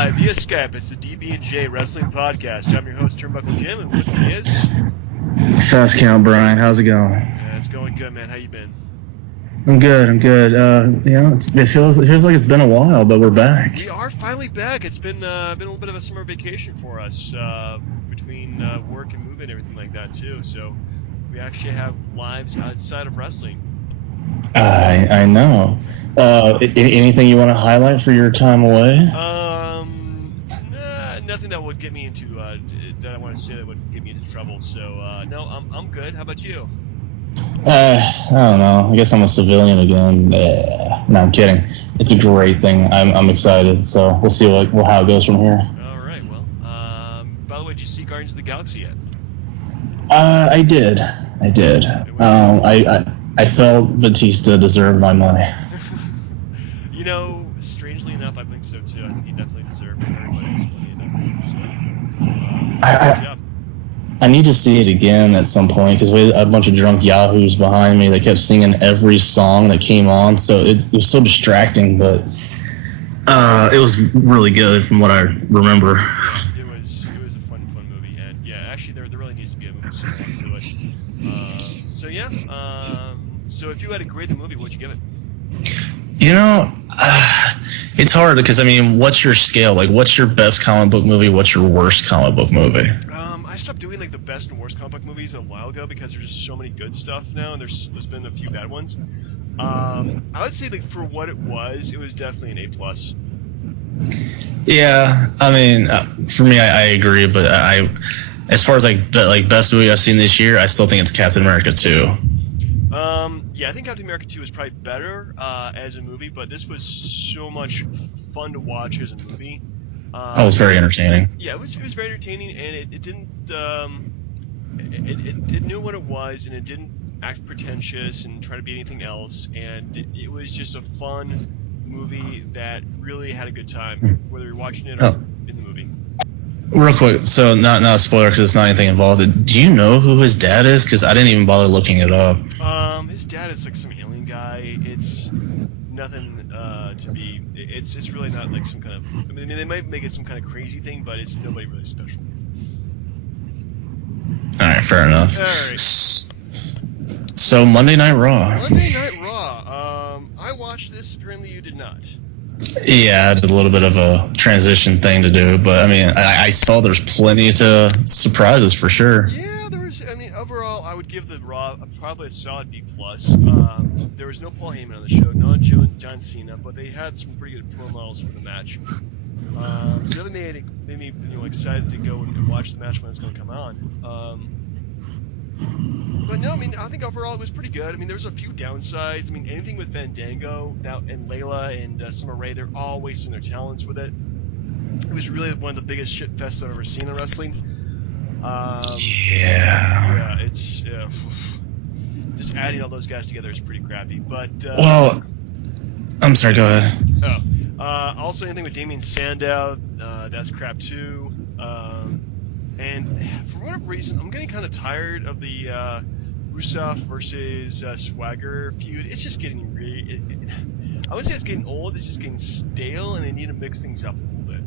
live via Skype. It's the DB&J Wrestling Podcast. I'm your host, Turnbuckle Jim, and with me is... Fast Count Brian. How's it going? It's going good, man. How you been? I'm good. It feels like it's been a while, but we're back. We are finally back. It's been a little bit of a summer vacation for us, between work and moving and everything like that, too. So we actually have lives outside of wrestling. I know. Anything you want to highlight for your time away? Nothing that would get me into that I want to say that would get me into trouble. So no, I'm good. How about you? I don't know. I guess I'm a civilian again. No, I'm kidding. It's a great thing. I'm excited. So we'll see how it goes from here. All right. Well, by the way, did you see Guardians of the Galaxy yet? I did. I felt Batista deserved my money. You know, strangely enough, I think so too. I think he definitely deserved everybody's money in that movie. So, I need to see it again at some point because we had a bunch of drunk yahoos behind me that kept singing every song that came on, so it was so distracting, but it was really good from what I remember. It was a fun movie, and yeah, actually there really needs to be a movie similar to it. So if you had to grade the movie, what'd you give it? You know, it's hard because, I mean, what's your scale? Like, what's your best comic book movie? What's your worst comic book movie? I stopped doing like the best and worst comic book movies a while ago because there's just so many good stuff now, and there's been a few bad ones. I would say like for what it was definitely an A+. Yeah, I mean, for me, I agree, but as far as like best movie I've seen this year, I still think it's Captain America 2. Yeah, I think Captain America 2 is probably better as a movie, but this was so much fun to watch as a movie. It was very entertaining. Yeah, it was very entertaining, and it didn't. It knew what it was, and it didn't act pretentious and try to be anything else. And it was just a fun movie that really had a good time, whether you're watching it or in the movie. Real quick, so not a spoiler because it's not anything involved. Do you know who his dad is? Because I didn't even bother looking it up. His dad is like some alien guy. It's nothing to be. It's really not like some kind of. I mean, they might make it some kind of crazy thing, but it's nobody really special. All right, fair enough. All right. So Monday Night Raw. I watched this. Apparently, you did not. Yeah, I did a little bit of a transition thing to do, but I mean, I saw there's plenty to surprises for sure. Yeah, there was. I mean, overall, I would give the Raw probably a solid B+. There was no Paul Heyman on the show, no John Cena, but they had some pretty good promos for the match. So that made me excited to go and watch the match when it's going to come on. But no, I mean, I think overall it was pretty good. I mean, there was a few downsides. I mean, anything with Fandango and Layla and Summer Rae, they're all wasting their talents with it. It was really one of the biggest shit fests I've ever seen in wrestling. Yeah, it's just adding all those guys together is pretty crappy. But well, I'm sorry. Go ahead. Also, anything with Damien Sandow, that's crap too. And for whatever reason, I'm getting kind of tired of the Rusev versus Swagger feud. It's just getting really. I would say it's getting old. It's just getting stale, and they need to mix things up a little bit.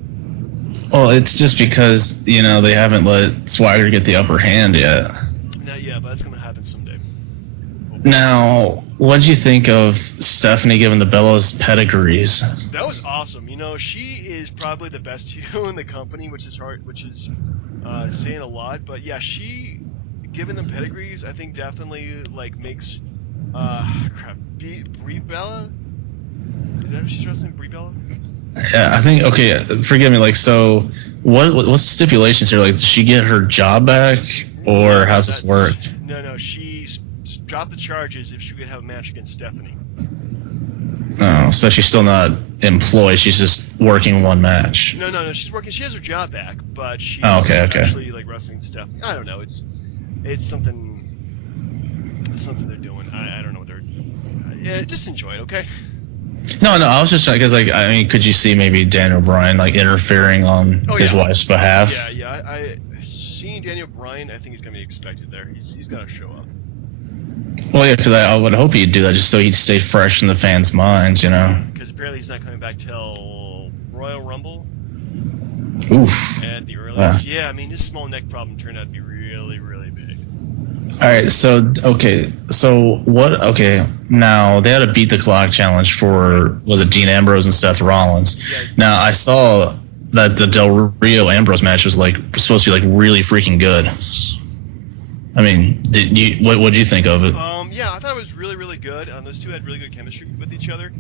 Well, it's just because they haven't let Swagger get the upper hand yet. Not yet, but that's going to happen someday. Now, what did you think of Stephanie giving the Bellas pedigrees? That was awesome. She is probably the best heel in the company, which is saying a lot. But yeah, she giving them pedigrees, I think definitely makes Brie Bella. Is that what she's wrestling, Brie Bella? Yeah, I think. Okay, forgive me. So what's the stipulations here? Does she get her job back, or how's this work? No, she's dropped the charges if she could have a match against Stephanie. Oh, so she's still not employed. She's just working one match. No. She's working. She has her job back, but she's actually wrestling Stephanie. I don't know. It's something. It's something they're doing. I don't know what they're. Yeah, just enjoy it, okay? No. I was just trying because, could you see maybe Daniel Bryan interfering on his wife's behalf? Yeah. Seeing Daniel Bryan, I think he's gonna be expected there. He's gotta show up. Well, yeah, because I would hope he'd do that just so he'd stay fresh in the fans' minds, Because apparently he's not coming back till Royal Rumble. Oof. At the earliest. Yeah, I mean, his small neck problem turned out to be really, really big. All right, so what? Okay, now they had a beat the clock challenge for, was it Dean Ambrose and Seth Rollins? Yeah. Now I saw that the Del Rio Ambrose match was supposed to be really freaking good. I mean, what did you think of it? Yeah, I thought it was really, really good. Those two had really good chemistry with each other.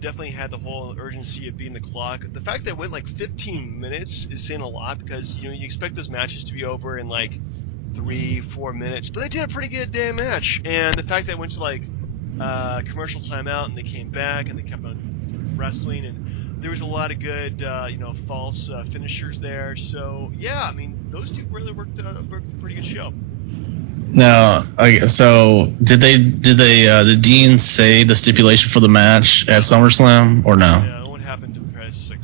Definitely had the whole urgency of beating the clock. The fact that it went 15 minutes is saying a lot, because you expect those matches to be over in 3-4 minutes, but they did a pretty good damn match. And the fact that it went to commercial timeout and they came back and they kept on wrestling, and there was a lot of good false finishers there. So yeah, I mean, those two really worked a pretty good show. Now, so did Dean say the stipulation for the match at SummerSlam or no? Yeah, what happened to press till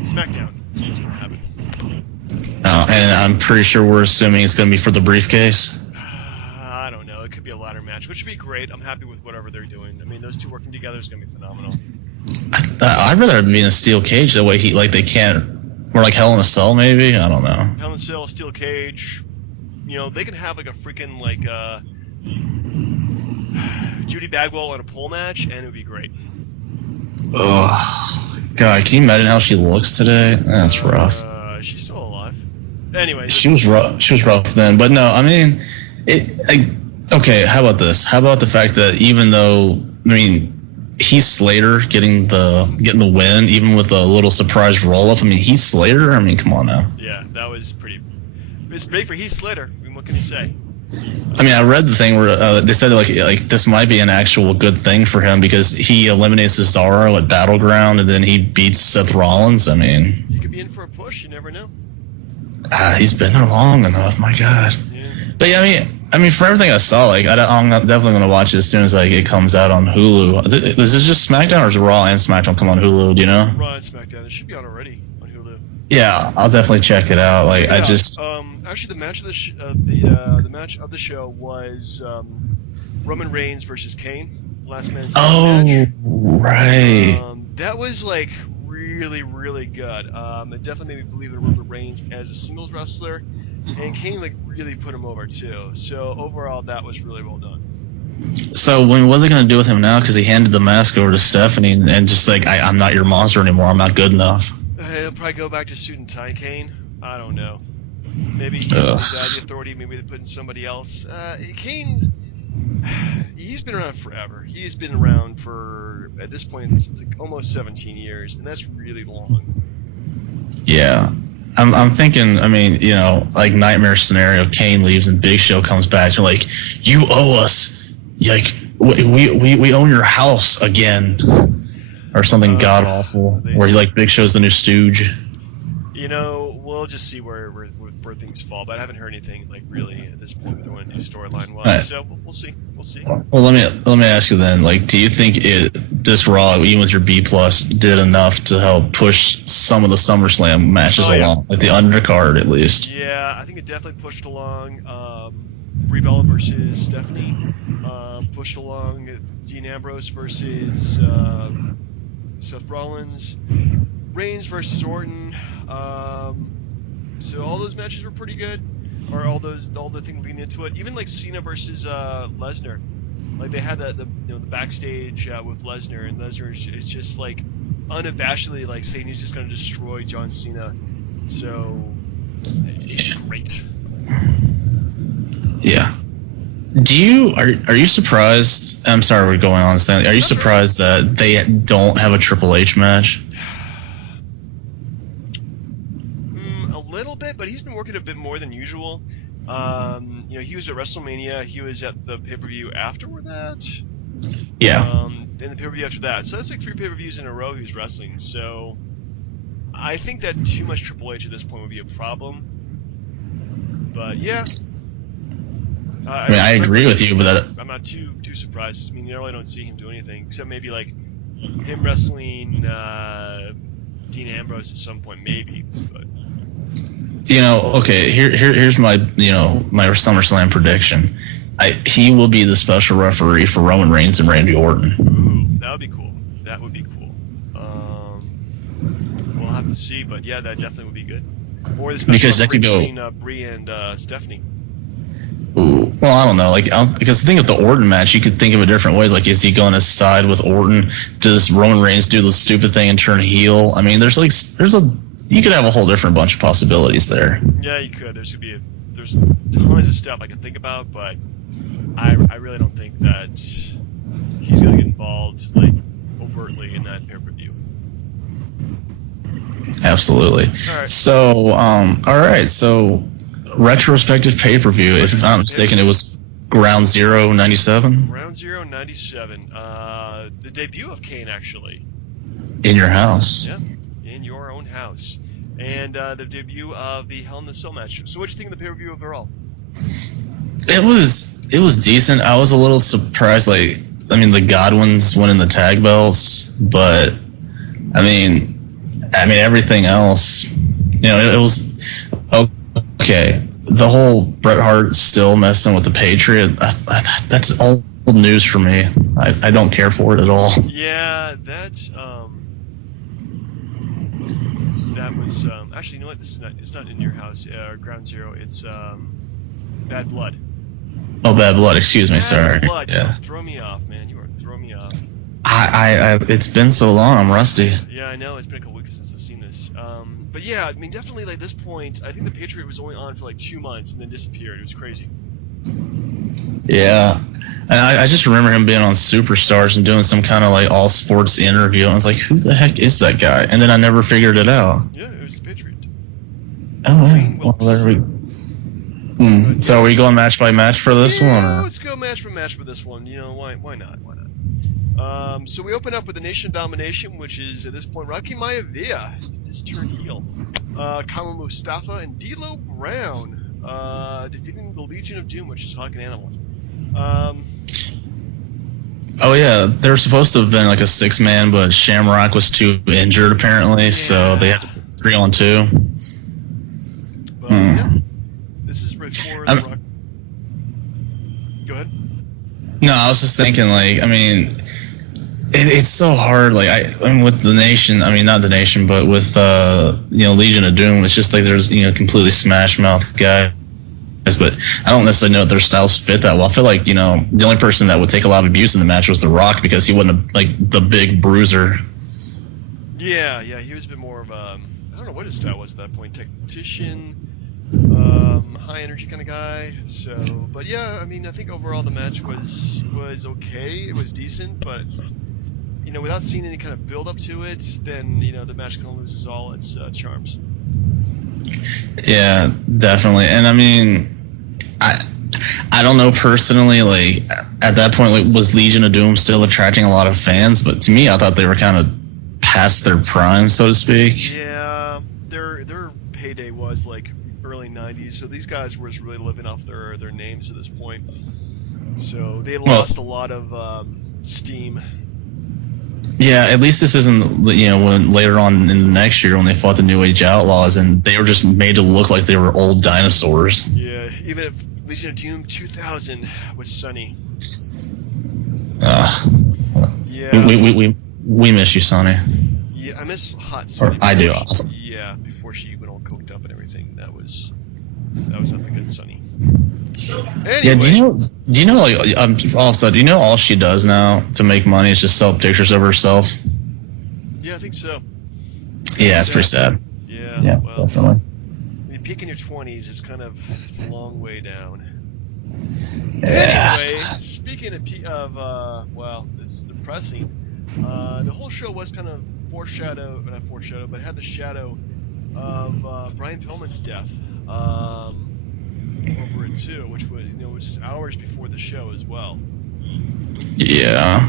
SmackDown? So it's gonna happen. Oh, and I'm pretty sure we're assuming it's gonna be for the briefcase. I don't know. It could be a ladder match, which would be great. I'm happy with whatever they're doing. I mean, those two working together is gonna be phenomenal. I'd rather it be in a steel cage. That way, they can't. Or Hell in a Cell, maybe? I don't know. Hell in a Cell, steel cage. They can have a freaking Judy Bagwell in a pole match, and it would be great. Oh, God, can you imagine how she looks today? That's rough. She's still alive. Anyway, she was rough. She was rough then, but no, I mean, okay. How about this? How about the fact that even though, Heath Slater getting the win, even with a little surprise roll-up. I mean, Heath Slater? I mean, come on now. Yeah, that was pretty... It was big for Heath Slater. I mean, what can you say? I mean, I read the thing where they said this might be an actual good thing for him because he eliminates Cesaro at Battleground and then he beats Seth Rollins. I mean... He could be in for a push. You never know. He's been there long enough. My God. Yeah. But yeah, I mean, for everything I saw, I'm definitely going to watch it as soon as it comes out on Hulu. Is this just SmackDown, or is Raw and SmackDown come on Hulu? Do you know? Raw and SmackDown. It should be on already on Hulu. Yeah, I'll definitely check it out. Actually, the match of the match of the show was Roman Reigns versus Kane. Last man standing match. Right. That was really, really good. It definitely made me believe in Roman Reigns as a singles wrestler. And Kane really put him over too. So overall, that was really well done. So what are they going to do with him now? Because he handed the mask over to Stephanie and just I'm not your monster anymore. I'm not good enough. He'll probably go back to suit and tie Kane. I don't know. Maybe he's the authority. Maybe they put in somebody else. Kane, he's been around forever. He's been around for, at this point, it's almost 17 years, and that's really long. Yeah. I'm thinking, nightmare scenario, Kane leaves and Big Show comes back and you owe us, we own your house again, or something god awful, where Big Show's the new stooge. We'll just see where things fall, but I haven't heard anything really at this point with the new storyline wise. So we'll see. Well, let me ask you then. Do you think this Raw, even with your B+, did enough to help push some of the SummerSlam matches along, the undercard at least? Yeah, I think it definitely pushed along. Brie Bella versus Stephanie pushed along. Dean Ambrose versus Seth Rollins. Reigns versus Orton. So all those matches were pretty good, or all the things leading into it. Even Cena versus Lesnar, they had the backstage with Lesnar, and Lesnar is just unabashedly saying he's just going to destroy John Cena. So it's great. Yeah. Are you surprised? I'm sorry we're going on, Stanley. Are you surprised that they don't have a Triple H match? But he's been working a bit more than usual. He was at WrestleMania. He was at the pay-per-view after that. Yeah. And the pay-per-view after that. So that's 3 pay-per-views in a row he was wrestling. So I think that too much Triple H at this point would be a problem. But yeah. I agree with you, but I'm not too surprised. You really don't see him do anything except maybe him wrestling Dean Ambrose at some point, maybe. But okay. Here's my my SummerSlam prediction. He will be the special referee for Roman Reigns and Randy Orton. Ooh, that would be cool. that would be cool. We'll have to see, but yeah, that definitely would be good. Or this because that could go between Brie and Stephanie. Ooh. Well, I don't know. Because the thing with the Orton match, you could think of it different ways. Like, is he going to side with Orton? Does Roman Reigns do the stupid thing and turn heel? I mean, you could have a whole different bunch of possibilities there. Yeah, you could. There's tons of stuff I can think about, but I really don't think that he's going to get involved like overtly in that pay-per-view. Absolutely. All right. So, all right. So, retrospective pay-per-view. If I'm not mistaken, it was Ground Zero '97. Ground Zero '97. The debut of Kane, actually. In your house. Yeah, in your own house. And the debut of the Hell in the Cell match. So, what do you think of the pay-per-view overall? It was decent. I was a little surprised. The Godwins winning the tag belts, but I mean, everything else, it was okay. The whole Bret Hart still messing with the Patriot, that's old news for me. I don't care for it at all. Yeah, that was actually, you know what? It's not in your house, Ground Zero. It's Bad Blood. Oh, Bad Blood. Excuse me. Bad Sorry. Blood. Yeah. You throw me off, man. You are throwing me off. I it's been so long. I'm rusty. Yeah, I know. It's been a couple weeks since I've seen this. But yeah, I mean, definitely like this point, I think the Patriot was only on for like 2 months and then disappeared. It was crazy. Yeah, and I just remember him being on Superstars and doing some kind of like all sports interview. And I was like, who the heck is that guy? And then I never figured it out. Yeah, it was the Patriot. Oh, yeah. Well, there we. So are we going match by match for this one? Or? Let's go match by match for this one. Why not? So we open up with the Nation of Domination, which is at this point Rocky Maivia, just turned heel. Kama Mustafa and D'Lo Brown defeating the Legion of Doom, which is Hawk and Animal. Oh yeah, they were supposed to have been like a 6-man, but Shamrock was too injured apparently, so they had 3-on-2. But, yeah. This is Rich for the Rock. Go ahead. No, I was just thinking, it's so hard. With the Nation, not the Nation, but with Legion of Doom, it's just like there's completely smash mouth guys, but I don't necessarily know if their styles fit that well. I feel like the only person that would take a lot of abuse in the match was The Rock because he wasn't the big bruiser. Yeah, he was a bit more of a, I don't know what his style was at that point, tactician. High energy kind of guy. So, but yeah, I think overall the match was okay. It was decent, but without seeing any kind of build up to it, then the match kind of loses all its charms. Yeah, definitely. And I don't know personally. At that point, was Legion of Doom still attracting a lot of fans? But to me, I thought they were kind of past their prime, so to speak. Yeah, their payday was early 90s, so these guys were just really living off their names at this point. So they lost a lot of steam. Yeah, at least this isn't when later on in the next year when they fought the New Age Outlaws and they were just made to look like they were old dinosaurs. Yeah, even if Legion of Doom 2000 was Sonny. Yeah. We miss you, Sonny. Yeah, I miss Hot Sonny. I do. Yeah, before she went all coked up and everything. That was nothing good, Sonny. Anyway. Yeah, do you know also, do you know all she does now to make money is just sell pictures of herself? Yeah, I think so. Yeah, it's pretty sad. Yeah, well, definitely. When you peak in your 20s, it's a long way down. Yeah. Anyway, speaking of this is depressing. The whole show was kind of not foreshadowed, but had the shadow of Brian Pillman's death over it too, which was just hours before the show as well. Yeah,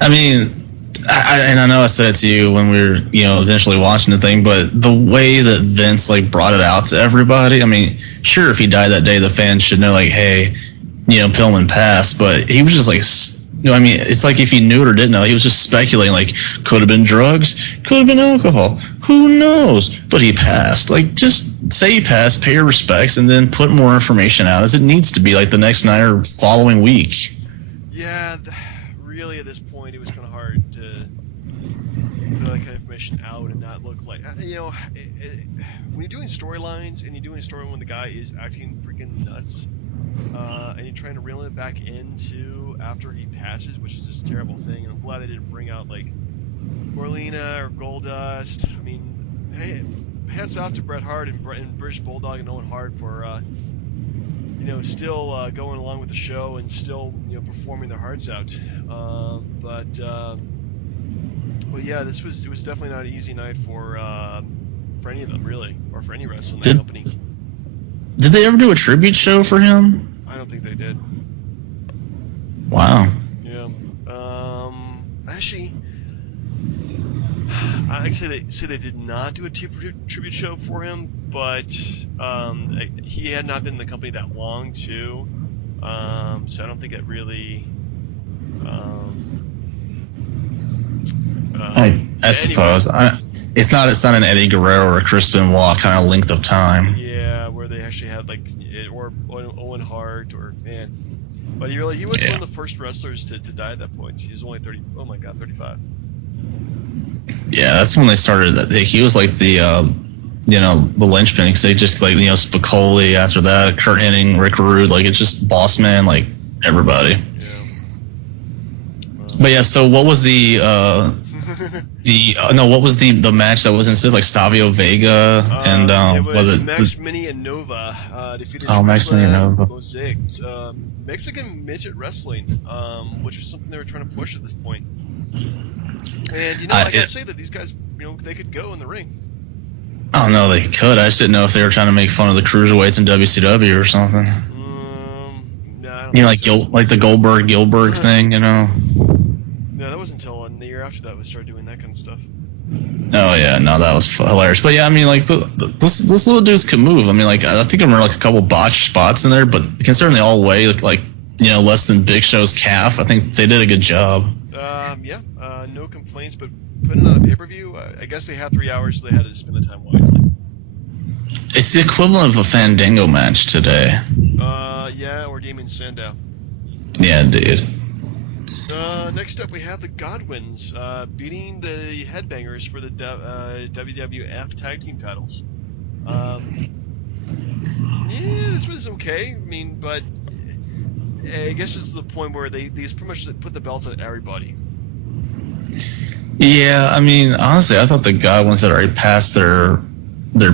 I know I said it to you when we were eventually watching the thing, but the way that Vince brought it out to everybody, sure, if he died that day, the fans should know hey, Pillman passed, but he was just it's like if he knew it or didn't know, he was just speculating, could have been drugs, could have been alcohol, who knows, but he passed. Just say he passed, pay your respects, and then put more information out as it needs to be, the next night or following week. Yeah, really at this point, it was kind of hard to that kind of information out and not look like, when you're doing storylines and you're doing a story when the guy is acting freaking nuts, and you're trying to reel it back into after he passes, which is just a terrible thing. And I'm glad they didn't bring out like Orlina or Goldust. I mean, hey, hats off to Bret Hart and British Bulldog and Owen Hart for still going along with the show and still performing their hearts out. But yeah, it was definitely not an easy night for any of them really, or for any wrestling company. Did they ever do a tribute show for him? I don't think they did. Wow. Yeah. Actually, I say they did not do a tribute show for him, but he had not been in the company that long too, so I don't think it really. I suppose it's not an Eddie Guerrero or a Chris Benoit kind of length of time. Yeah, where they actually had or Owen Hart or man, but he was one of the first wrestlers to die at that point. He was only 35. Yeah, that's when they started. He was like the the linchpin, because they just Spicoli after that, Kurt Hennig, Rick Rude, it's just Boss Man, everybody. Yeah. But yeah, so what was the the match that was instead Savio Vega and was it Max Mini and Nova defeated Max Mini and Nova Mosaic, Mexican midget wrestling, which was something they were trying to push at this point. And I gotta say that these guys, they could go in the ring. Oh no, they could. I just didn't know if they were trying to make fun of the Cruiserweights in WCW or something. No, I don't the Goldberg Gilbert thing, No, that wasn't until the year after that we started doing that kind of stuff. Oh yeah, no, that was hilarious. But yeah, I mean, those little dudes can move. I mean, I think I remember a couple botched spots in there, but considering they all weigh less than Big Show's calf, I think they did a good job. Yeah, no complaints. But putting on a pay-per-view, I guess they had 3 hours, so they had to spend the time wisely. It's the equivalent of a Fandango match today. Yeah, or Damien Sandow. Yeah, indeed. Next up, we have the Godwins beating the Headbangers for the WWF Tag Team titles. Yeah, this was okay. I mean, but I guess this is the point where these pretty much put the belts on everybody. Yeah, I mean, honestly, I thought the Godwins had already passed their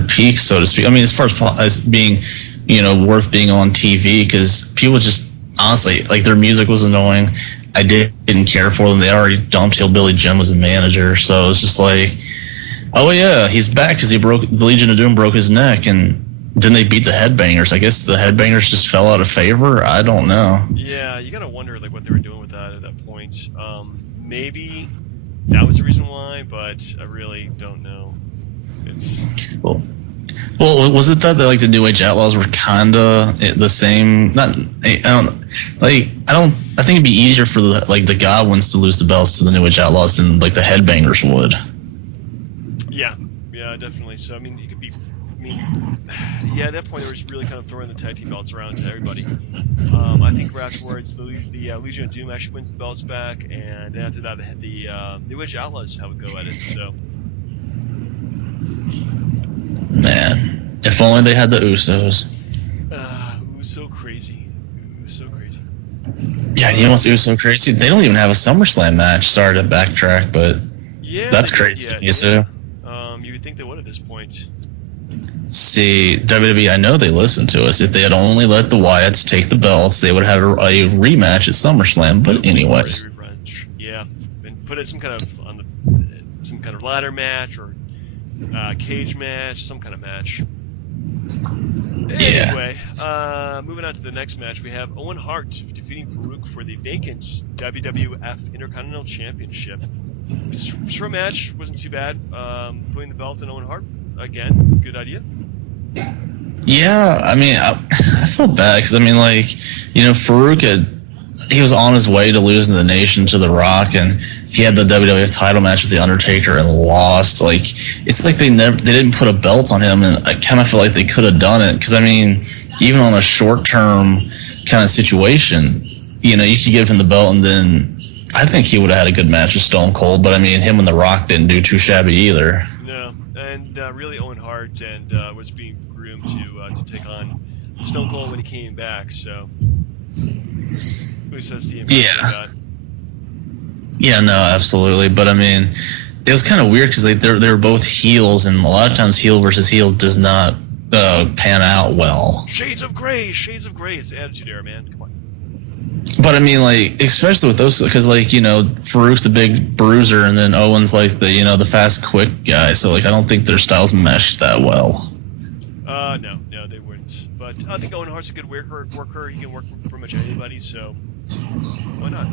peak, so to speak. I mean, as far as being, worth being on TV, because people just, honestly, their music was annoying. I didn't care for them. They already dumped Hillbilly Jim as a manager, so it's just oh yeah, he's back because the Legion of Doom broke his neck, and then they beat the Headbangers. I guess the Headbangers just fell out of favor. I don't know. Yeah, you gotta wonder what they were doing with that at that point. Maybe that was the reason why, but I really don't know. Well, was it that the New Age Outlaws were kinda the same? I think it'd be easier for the Godwins to lose the belts to the New Age Outlaws than the Headbangers would. Yeah, definitely. So I mean, you could be. At that point they were just really kind of throwing the tag team belts around to everybody. I think afterwards the Legion of Doom actually wins the belts back, and after that the New Age Outlaws have a go at it. So. Man, if only they had the Usos. Uso crazy. Yeah, you know what's Uso crazy? They don't even have a SummerSlam match. Sorry to backtrack, but that's crazy. You would think they would at this point. See, WWE, I know they listen to us. If they had only let the Wyatts take the belts, they would have a rematch at SummerSlam. But anyways, yeah, and put it some kind of ladder match or cage match, some kind of match. Anyway, moving on to the next match, we have Owen Hart defeating Farouk for the vacant WWF Intercontinental Championship. Short match, wasn't too bad. Putting the belt in Owen Hart again, good idea. Yeah, I mean, I felt bad because Farouk he was on his way to losing the nation to The Rock, and he had the WWF title match with the Undertaker and lost. It's they didn't put a belt on him, and I kind of feel like they could have done it because even on a short term kind of situation, you could give him the belt, and then I think he would have had a good match with Stone Cold, but I mean, him and The Rock didn't do too shabby either. No, and really Owen Hart and was being groomed to take on Stone Cold when he came back. So, at least that's the impression I got. Yeah, no, absolutely. But I mean, it was kind of weird because they were both heels, and a lot of times heel versus heel does not pan out well. Shades of gray. It's the Attitude Era, man. Come on. But I mean, like, especially with those, because like, you know, Farouk's the big bruiser, and then Owen's like the, you know, the fast, quick guy. So like, I don't think their styles meshed that well. No, they wouldn't. But I think Owen Hart's a good worker. He can work for pretty much anybody. So why not?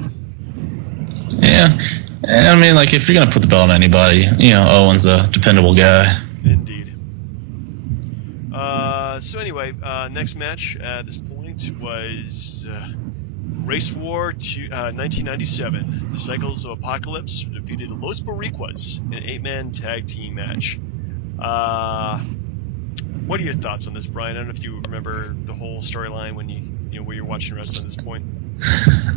Yeah, and I mean, like, if you're gonna put the belt on anybody, you know, Owen's a dependable guy. Indeed. So anyway, next match at this point was Race War 1997. The Cycles of Apocalypse defeated Los Boricuas in an 8-man tag team match. What are your thoughts on this, Brian? I don't know if you remember the whole storyline when when you're watching wrestling at this point.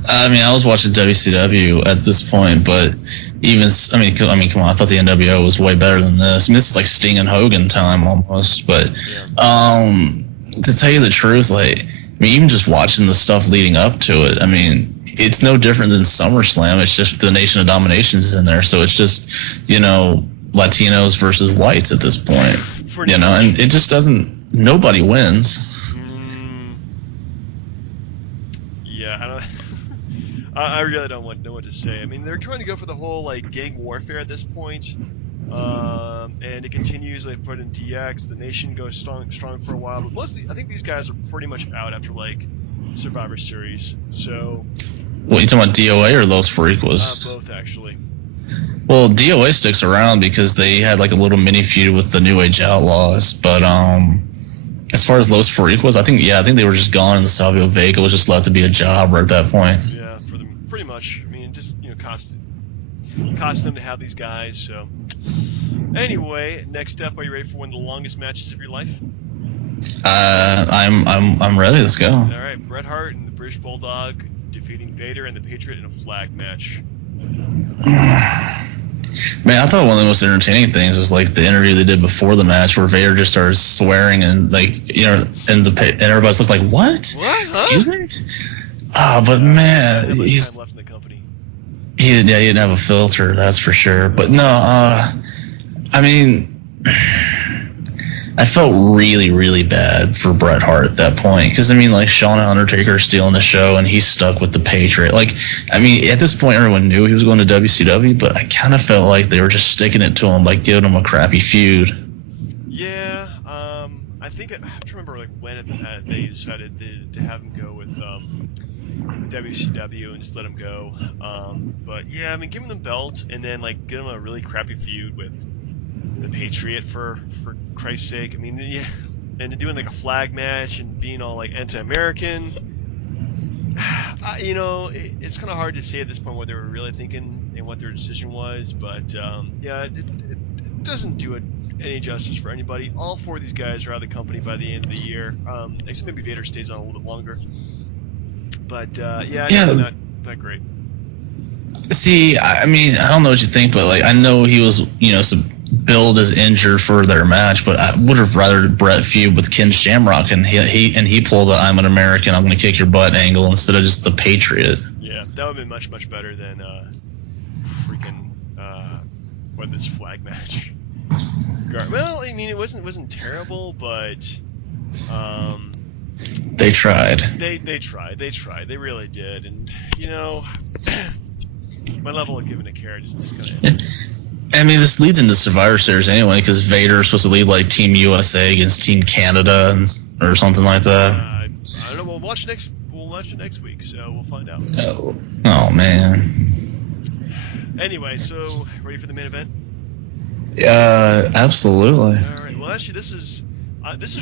I mean, I was watching WCW at this point, but even I mean, come on, I thought the NWO was way better than this. I mean, this is like Sting and Hogan time almost. But to tell you the truth, like, I mean, even just watching the stuff leading up to it, I mean, it's no different than SummerSlam. It's just the Nation of Domination is in there, so it's just, you know, Latinos versus whites at this point. You know, and it just doesn't. Nobody wins. Yeah, I don't. I really don't know what to say. I mean, they're trying to go for the whole like gang warfare at this point, and it continues. They put in DX. The Nation goes strong for a while, but mostly I think these guys are pretty much out after like Survivor Series. So. What, you talking about DOA or Los Boricuas? Both actually. Well, DOA sticks around because they had like a little mini feud with the New Age Outlaws, but as far as Los Boricuas, I think they were just gone, and the Savio Vega was just left to be a jobber at that point. Yeah, for them, pretty much. I mean, just cost them to have these guys. So, anyway, next up, are you ready for one of the longest matches of your life? I'm ready. Let's go. All right, Bret Hart and the British Bulldog defeating Vader and the Patriot in a flag match. Man, I thought one of the most entertaining things was like the interview they did before the match where Vader just started swearing and like, you know, and everybody's looked like, what? Excuse me? But man, he's time left in the company. He didn't have a filter, that's for sure. But no, I mean, I felt really, really bad for Bret Hart at that point because I mean, like, Shawn and Undertaker are stealing the show, and he's stuck with the Patriot. Like, I mean, at this point, everyone knew he was going to WCW, but I kind of felt like they were just sticking it to him, like giving him a crappy feud. Yeah, I think I have to remember like when they decided to have him go with WCW and just let him go. But yeah, I mean, giving them belt and then like give him a really crappy feud with the Patriot for Christ's sake. I mean, yeah, and doing like a flag match and being all like anti-American. It's kind of hard to say at this point what they were really thinking and what their decision was, but yeah, it doesn't do any justice for anybody. All four of these guys are out of the company by the end of the year, except maybe Vader stays on a little bit longer. But not great. See, I mean, I don't know what you think, but like, I know he was, you know, billed as injured for their match, but I would have rather Bret feud with Ken Shamrock and he pulled the "I'm an American, I'm going to kick your butt" angle instead of just the Patriot. Yeah, that would have been much better than this flag match. Well, I mean, it wasn't terrible, but they tried. They tried. They really did, and you know, my level of giving a care just kind of. I mean, this leads into Survivor Series anyway, because Vader is supposed to lead like Team USA against Team Canada or something like that. I don't know. We'll watch it next week, so we'll find out. Oh man. Anyway, so ready for the main event? Absolutely. All right. Well, actually, this is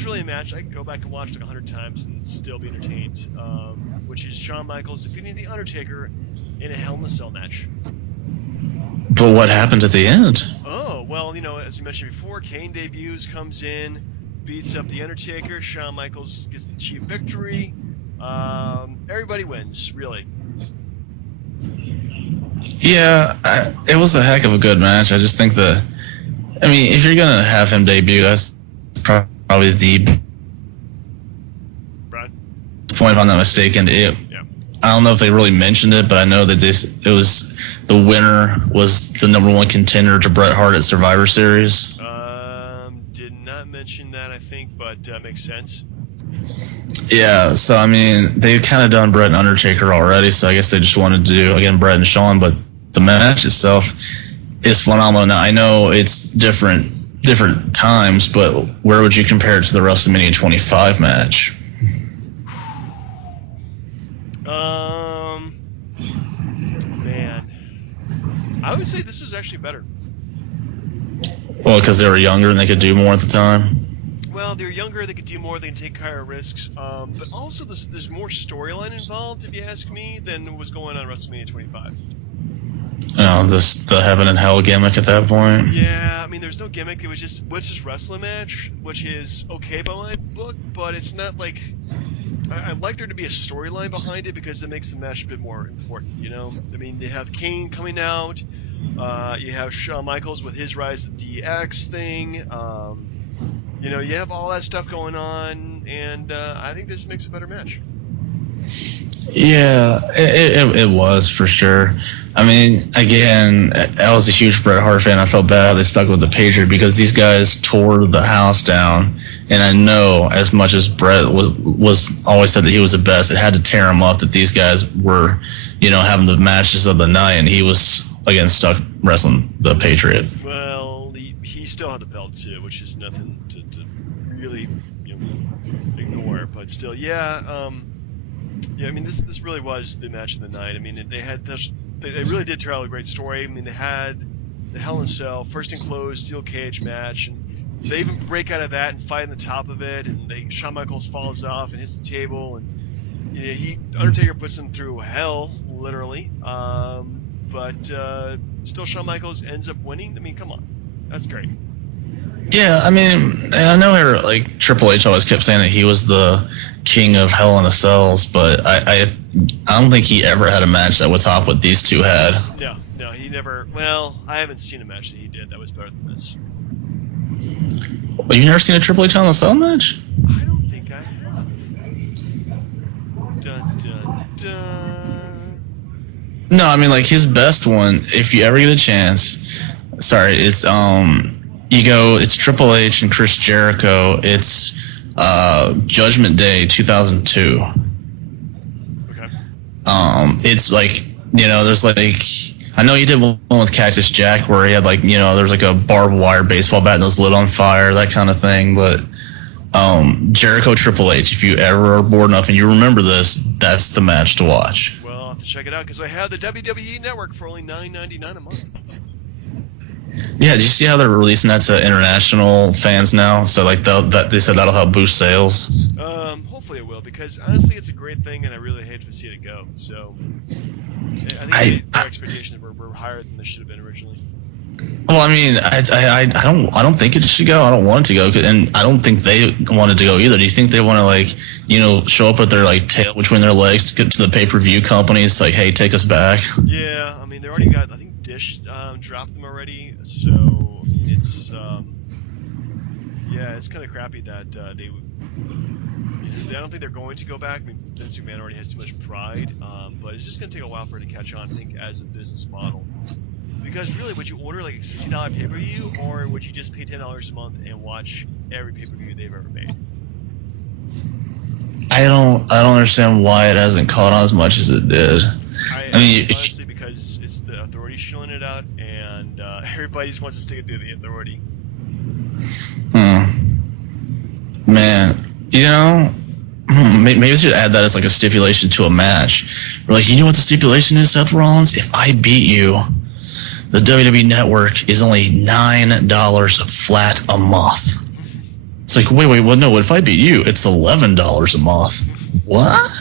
really a match I can go back and watch like 100 times and still be entertained. Which is Shawn Michaels defeating the Undertaker in a Hell in a Cell match. But what happened at the end? Oh, well, you know, as you mentioned before, Kane debuts, comes in, beats up the Undertaker. Shawn Michaels gets the cheap victory. Everybody wins, really. Yeah, it was a heck of a good match. I just think if you're gonna have him debut, that's probably the Brad? point, if I'm not mistaken. I don't know if they really mentioned it, but I know that the winner was the #1 contender to Bret Hart at Survivor Series. Did not mention that, I think, but makes sense. Yeah, so I mean, they've kind of done Bret and Undertaker already, so I guess they just wanted to do, again, Bret and Shawn, but the match itself is phenomenal. Now, I know it's different times, but where would you compare it to the WrestleMania 25 match? Man, I would say this was actually better. Well, because they were younger and they could do more at the time. Well, they're younger, they could do more, they can take higher risks, but also there's more storyline involved, if you ask me, than was going on in WrestleMania 25. The Heaven and Hell gimmick at that point. Yeah, I mean, there's no gimmick. It was just, let's just wrestle a match, which is okay by my book, but it's not like... I'd like there to be a storyline behind it because it makes the match a bit more important, you know? I mean, they have Kane coming out, you have Shawn Michaels with his Rise of DX thing, you know, you have all that stuff going on, and I think this makes a better match. Yeah, it was, for sure. I mean, again, I was a huge Bret Hart fan. I felt bad they stuck with the Patriot because these guys tore the house down. And I know, as much as Bret was always said that he was the best, it had to tear him up that these guys were, you know, having the matches of the night, and he was, again, stuck wrestling the Patriot. Well, he still had the belt, too, which is nothing to really, you know, ignore. But still, yeah, I mean, this really was the match of the night. I mean, they really did tell a great story. I mean, they had the Hell in a Cell, first and closed, steel cage match, and they even break out of that and fight on the top of it, and Shawn Michaels falls off and hits the table, and you know, Undertaker puts him through hell, literally. But still, Shawn Michaels ends up winning. I mean, come on, that's great. Yeah, I mean, and I know like Triple H always kept saying that he was the king of Hell in a Cells, but I don't think he ever had a match that would top what these two had. No, he never. Well, I haven't seen a match that he did that was better than this. Well, you've never seen a Triple H Hell in a Cell match? I don't think I have. Dun dun dun. No, I mean, like, his best one, if you ever get a chance, it's Triple H and Chris Jericho. It's Judgment Day 2002. Okay. It's like, you know, there's like, I know you did one with Cactus Jack where he had like, you know, there's like a barbed wire baseball bat that was lit on fire, that kind of thing. But Jericho Triple H, if you ever are bored enough and you remember this, that's the match to watch. Well, I'll have to check it out because I have the WWE Network for only $9.99 a month. Yeah, did you see how they're releasing that to international fans now? So like they said that'll help boost sales. Hopefully it will, because honestly it's a great thing and I really hate to see it go. So I think their expectations were higher than they should have been originally. Well, I mean, I don't think it should go. I don't want it to go, and I don't think they want it to go either. Do you think they want to, like, you know, show up with their like tail between their legs to get to the pay-per-view companies, like, hey, take us back? Yeah, I mean, they already got, I think Dish dropped them already, so I mean, it's it's kind of crappy that I don't think they're going to go back. I mean, Vince McMahon already has too much pride, but it's just going to take a while for it to catch on, I think, as a business model. Because really, would you order like a $60 pay-per-view, or would you just pay $10 a month and watch every pay-per-view they've ever made? I don't understand why it hasn't caught on as much as it did. I mean, honestly, because it's the authority shilling it out, and everybody just wants to stick it to the authority. Man, you know, maybe we should add that as like a stipulation to a match. We're like, you know what the stipulation is, Seth Rollins? If I beat you, the WWE Network is only $9 flat a month. It's like, wait, well, no, if I beat you, it's $11 a month. What?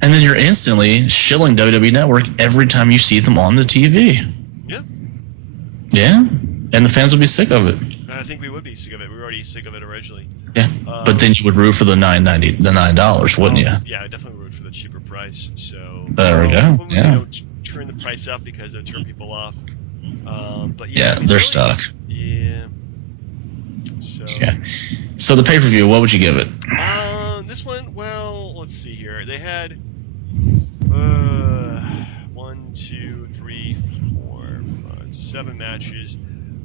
And then you're instantly shilling WWE Network every time you see them on the TV. Yep. Yeah, and the fans will be sick of it. I think we would be sick of it. We were already sick of it originally. Yeah, but then you would root for the $9, wouldn't you? Yeah, I definitely root for the cheaper price. price. So there we go. You know, turn the price up because it'll turn people off. But yeah, I mean, they're really, stuck. Yeah. So the pay-per-view, what would you give it? This one, well, let's see here. They had 1, 2, 3, 4, 5, 7 matches.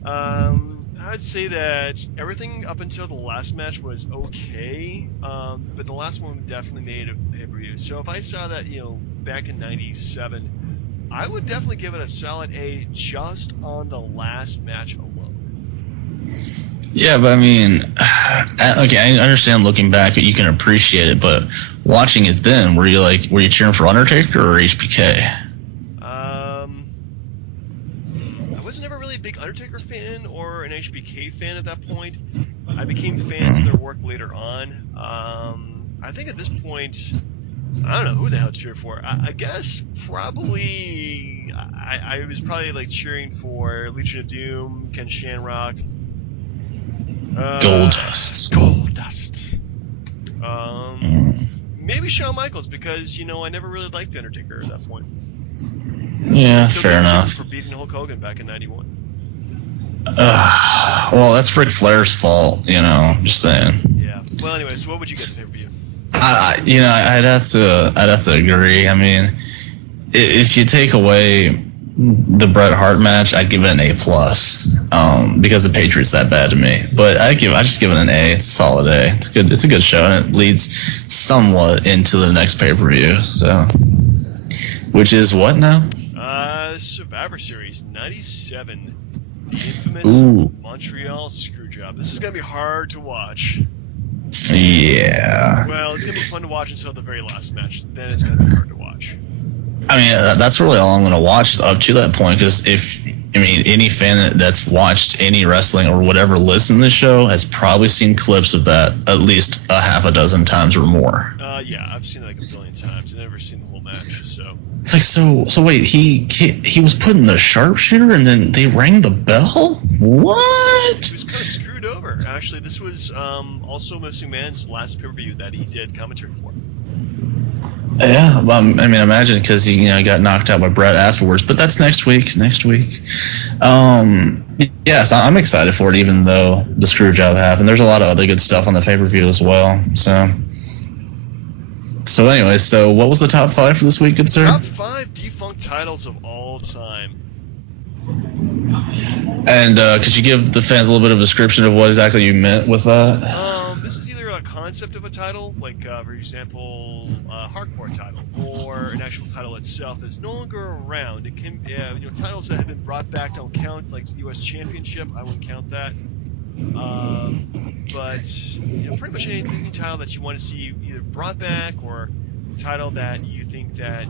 I'd say that everything up until the last match was okay, but the last one definitely made a pay-per-view. So if I saw that, you know, back in '97, I would definitely give it a solid A just on the last match alone. Yeah, but I mean, okay, I understand looking back, you can appreciate it, but watching it then, were you cheering for Undertaker or HBK? I was never really a big Undertaker fan or an HBK fan at that point. I became fans of their work later on. I think at this point, I don't know who the hell to cheer for. I guess probably I was probably like cheering for Legion of Doom, Ken Shamrock. Goldust. Maybe Shawn Michaels, because, you know, I never really liked The Undertaker at that point. Yeah, fair enough. For beating Hulk Hogan back in '91. Well, that's Ric Flair's fault, you know. Just saying. Yeah. Well, anyway, so what would you get pay per view? I'd have to agree. I mean, if you take away the Bret Hart match, I'd give it an A+, because the Patriots that bad to me. But I just give it an A. It's a solid A. It's good. It's a good show, and it leads somewhat into the next pay-per-view. So, which is what now? Survivor Series '97, infamous Montreal Screwjob. This is gonna be hard to watch. Yeah. Well, it's gonna be fun to watch until the very last match. Then it's gonna be hard to watch. I mean, that's really all I'm going to watch up to that point, because any fan that's watched any wrestling or whatever listened to the show has probably seen clips of that at least a half a dozen times or more. Yeah, I've seen it like a billion times. I've never seen the whole match, so. It's like, so wait, he was put in the sharpshooter and then they rang the bell? What? He was kind of screwed over. Actually, this was also McMahon's last pay-per-view that he did commentary for. Yeah, I mean, imagine, because he got knocked out by Bret afterwards. But that's next week. Yes, I'm excited for it, even though the screw job happened. There's a lot of other good stuff on the pay-per-view as well. So anyway, so what was the top 5 for this week, good sir? Top 5 defunct titles of all time. And could you give the fans a little bit of a description of what exactly you meant with that? This is either a concept of a title, like for example, a hardcore title, or an actual title itself that's no longer around. It can, titles that have been brought back don't count, like the U.S. Championship. I wouldn't count that. But pretty much any title that you want to see either brought back, or a title that you think that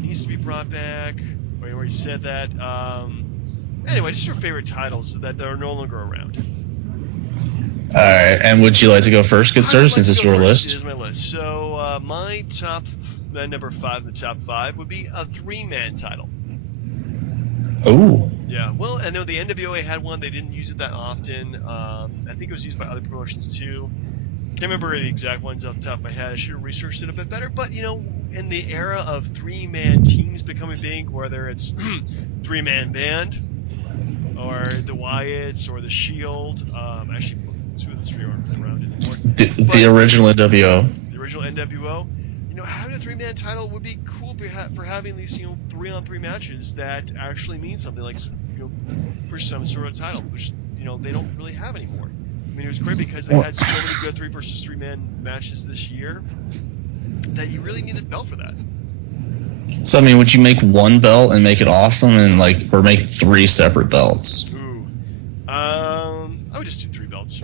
needs to be brought back, or you already said that. Anyway, just your favorite titles that are no longer around. All right, and would you like to go first, good sir, since it's your list? It is my list. So my top, number 5 in the top 5 would be a 3-man title. Oh. Yeah, well, I know the NWA had one. They didn't use it that often. I think it was used by other promotions too. Can't remember the exact ones off the top of my head. I should have researched it a bit better. But, in the era of 3-man teams becoming big, whether it's 3-man band, or the Wyatts, or the Shield, actually, 2 of the 3 aren't around anymore. The original NWO. The original NWO. Having a 3-man title would be cool for having these, 3-on-3 matches that actually mean something, like, for some sort of title, which, they don't really have anymore. I mean, it was great because they had so many good 3 versus 3-man matches this year that you really needed a belt for that. So, I mean, would you make one belt and make it awesome, and or make 3 separate belts? Ooh. I would just do 3 belts.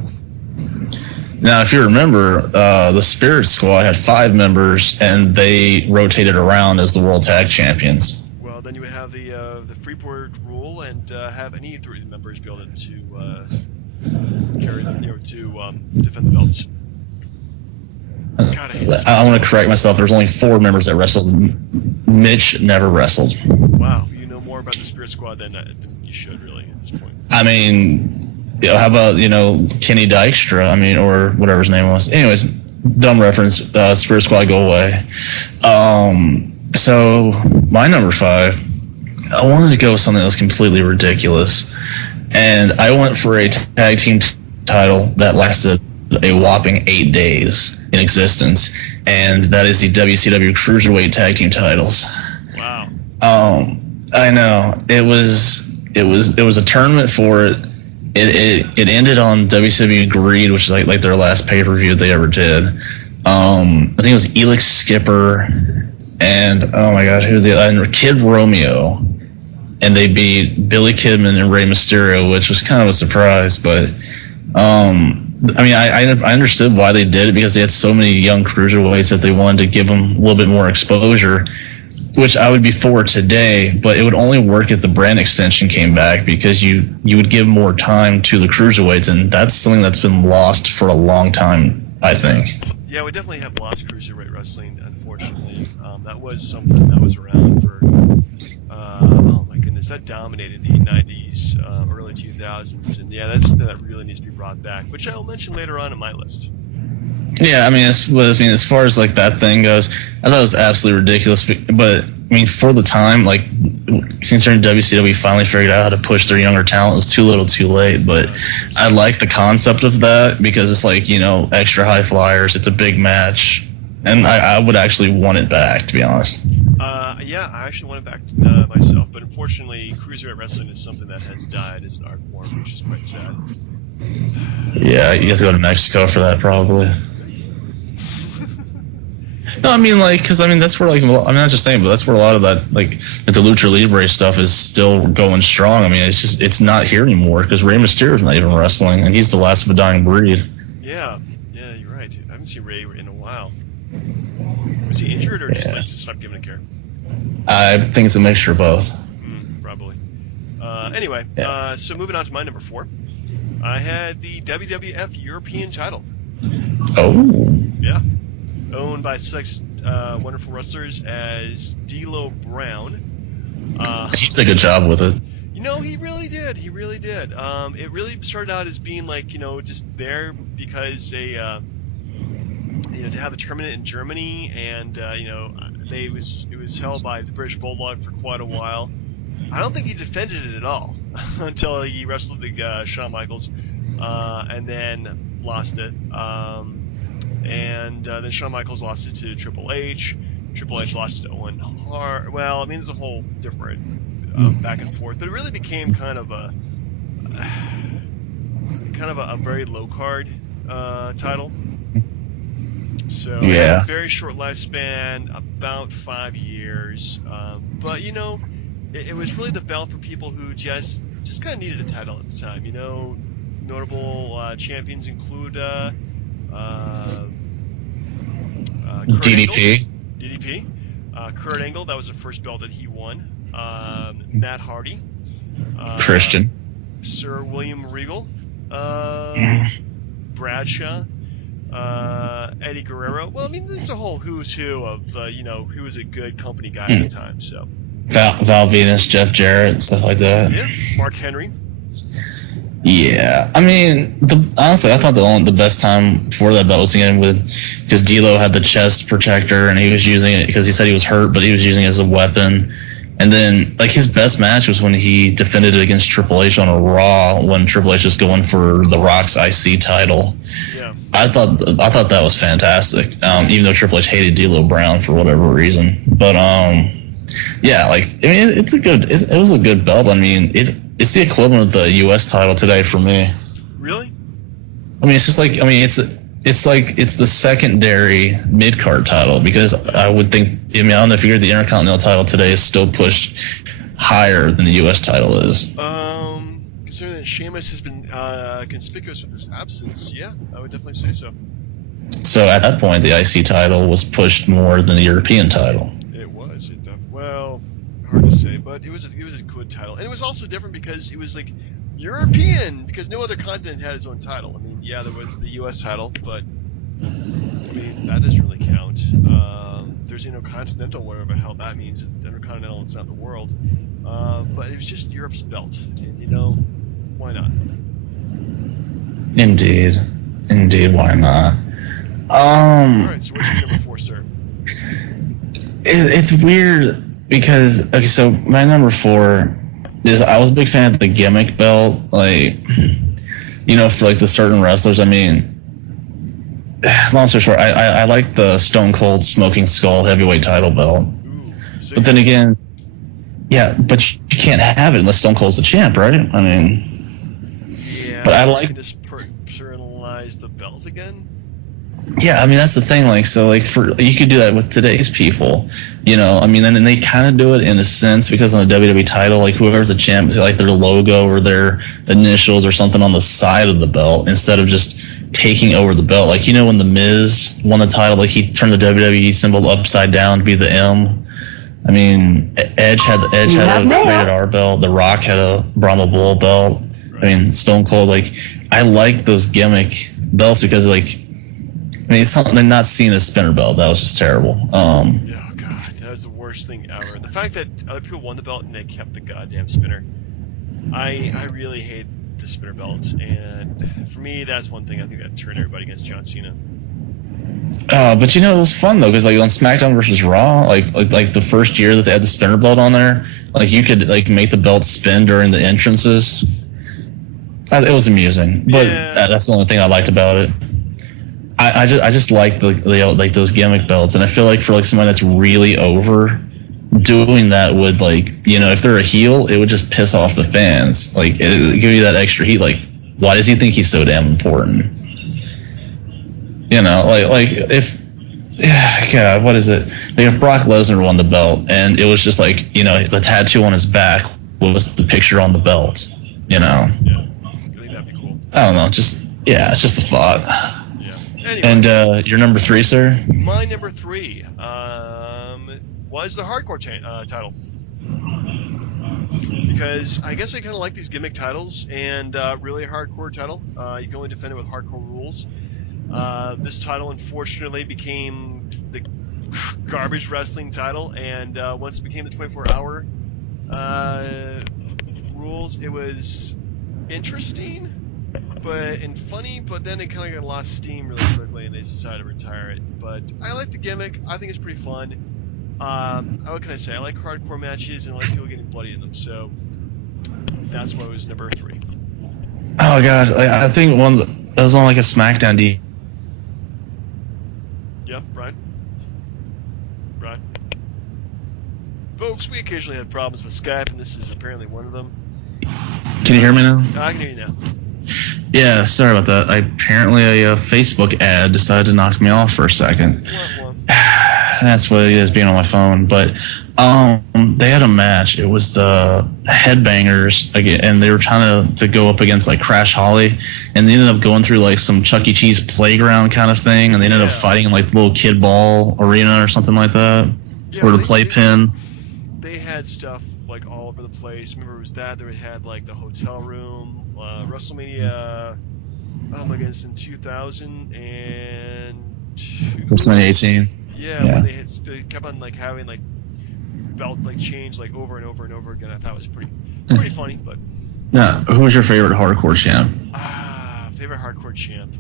Now, if you remember, the Spirit Squad had 5 members, and they rotated around as the World Tag Champions. Well, then you would have the Freeport rule, and have any 3 members be able to carry them, to defend the belts. God, I want to correct myself. There's only 4 members that wrestled. Mitch never wrestled. Wow, you know more about the Spirit Squad than you should, really, at this point. I mean, how about, Kenny Dykstra? I mean, or whatever his name was. Anyways, dumb reference. Spirit Squad, go away. So my number 5, I wanted to go with something that was completely ridiculous, and I went for a tag team title that lasted a whopping 8 days in existence, and that is the WCW Cruiserweight tag team titles. Wow. I know it was a tournament for it. It ended on WCW Greed, which is like their last pay-per-view they ever did. I think it was Elix Skipper and oh my god, who's the Kid Romeo, and they beat Billy Kidman and Rey Mysterio, which was kind of a surprise. But I mean, I understood why they did it, because they had so many young cruiserweights that they wanted to give them a little bit more exposure, which I would be for today, but it would only work if the brand extension came back, because you would give more time to the cruiserweights, and that's something that's been lost for a long time, I think. Yeah, we definitely have lost cruiserweight wrestling, unfortunately. That was something that was around for, oh my goodness, that dominated the 90s, early 2000s, and yeah, that's something that really needs to be brought back, which I'll mention later on in my list. Yeah, I mean, as far as like that thing goes, I thought it was absolutely ridiculous. But I mean, for the time, like, considering WCW finally figured out how to push their younger talent, it was too little, too late. But I like the concept of that, because it's like, you know, extra high flyers. It's a big match, and I would actually want it back, to be honest. Yeah, I actually want it back myself, but unfortunately, cruiserweight wrestling is something that has died as an art form, which is quite sad. Yeah, you have to go to Mexico for that, probably. No, I mean, like, because I mean, that's where, like, I'm not just saying, but that's where a lot of that, like the Lucha Libre stuff is still going strong. I mean, it's not here anymore, because Rey Mysterio's not even wrestling, and he's the last of a dying breed. Yeah, you're right. I haven't seen Rey in a while. Was he injured, or just stopped giving a care? I think it's a mixture of both. Probably. Anyway, so moving on to my number 4, I had the WWF European title. Oh. Yeah. Owned by such wonderful wrestlers as D'Lo Brown. He did a good job with it. You know, he really did. It really started out as being like, you know, just there because they, you know, to have a tournament in Germany, and you know, it was held by the British Bulldog for quite a while. I don't think he defended it at all until he wrestled Shawn Michaels, and then lost it. And then Shawn Michaels lost it to Triple H. Triple H lost it to Owen Hart. Well, I mean, there's a whole different back and forth, but it really became kind of a very low card title. So yeah, very short lifespan, about 5 years. But you know, it was really the belt for people who just kind of needed a title at the time. You know, notable champions include. DDP. Kurt Angle, that was the first belt that he won. Matt Hardy. Christian. Sir William Regal. Bradshaw. Eddie Guerrero. Well, I mean, this is a whole who's who of, you know, who was a good company guy at the time, so. Val Venus, Jeff Jarrett, stuff like that. Yeah, Mark Henry. Yeah, I mean, honestly, I thought the best time for that belt was again because D'Lo had the chest protector, and he was using it because he said he was hurt, but he was using it as a weapon. And then, like, his best match was when he defended it against Triple H on a Raw when Triple H was going for The Rock's IC title. Yeah, I thought that was fantastic. Even though Triple H hated D'Lo Brown for whatever reason, but yeah, like, I mean, it was a good belt. I mean, it's the equivalent of the U.S. title today for me. Really? I mean, it's just like, I mean, it's the secondary mid-card title, because I would think, I mean, I don't know if you heard, the Intercontinental title today is still pushed higher than the U.S. title is. Considering that Sheamus has been conspicuous with his absence, yeah, I would definitely say so. So at that point, the IC title was pushed more than the European title. Well, hard to say, but it was a good title, and it was also different because it was like European, because no other continent had its own title. I mean, yeah, there was the U.S. title, but I mean, that doesn't really count. There's Intercontinental, whatever the hell that means. Intercontinental is not the world, but it was just Europe's belt, and you know, why not? Indeed, why not? Alright, so what's your number 4, sir? It's weird because, okay, so my number 4 is, I was a big fan of the gimmick belt, like, you know, for like the certain wrestlers. I mean, long story short, I like the Stone Cold Smoking Skull heavyweight title belt. Ooh, but then again, yeah, but you can't have it unless Stone Cold's the champ, right? I mean, yeah, but I like just personalize the belt again. Yeah, I mean, that's the thing. Like, so, like, you could do that with today's people, you know. I mean, and they kind of do it in a sense because on the WWE title, like, whoever's the champ, like their logo or their initials or something on the side of the belt instead of just taking over the belt. Like, you know, when The Miz won the title, like, he turned the WWE symbol upside down to be the M. I mean, Edge had a Rated R belt. The Rock had a Brahma Bull belt. I mean, Stone Cold. Like, I like those gimmick belts because, like, I mean, it's something not seeing a spinner belt. That was just terrible. Oh god, that was the worst thing ever. The fact that other people won the belt and they kept the goddamn spinner. I really hate the spinner belt, and for me, that's one thing I think that turned everybody against John Cena. But you know, it was fun though, because like on SmackDown versus Raw, like the first year that they had the spinner belt on there, like you could like make the belt spin during the entrances. It was amusing, but that's the only thing I liked about it. I just like like those gimmick belts, and I feel like for like somebody that's really over, doing that would, like, you know, if they're a heel, it would just piss off the fans. Like, it give you that extra heat. Like, why does he think he's so damn important? You know, like if, God, what is it? Like if Brock Lesnar won the belt and it was just like, you know, the tattoo on his back was the picture on the belt. You know. Yeah, I think that'd be cool. I don't know, it's just a thought. Anyway, and your number 3, sir? My number 3 was the hardcore title. Because I guess I kind of like these gimmick titles, and really a hardcore title. You can only defend it with hardcore rules. This title, unfortunately, became the garbage wrestling title, and once it became the 24-hour rules, it was interesting and funny, but then it kind of got lost steam really quickly and they decided to retire it. But I like the gimmick. I think it's pretty fun. What can I say? I like hardcore matches and I like people getting bloody in them, so that's why it was number 3. Oh god, I think that was on like a SmackDown D. Yeah, Brian? Folks, we occasionally have problems with Skype, and this is apparently one of them. Can you hear me now? I can hear you now. Yeah, sorry about that. Apparently a Facebook ad decided to knock me off for a second. That's what it is, being on my phone. But they had a match. It was the Headbangers again, and they were trying to go up against like Crash Holly, and they ended up going through like some Chuck E. Cheese playground kind of thing, and they ended up fighting in like the little kid ball arena or something like that, or the playpen. They had stuff like all over the place. Remember, it was that they had like the hotel room. WrestleMania, oh my goodness, in 2000 and WrestleMania 18. Yeah. When they kept on like having like belt like change like over and over and over again. I thought it was pretty funny. But who was your favorite hardcore champ? Favorite hardcore champ.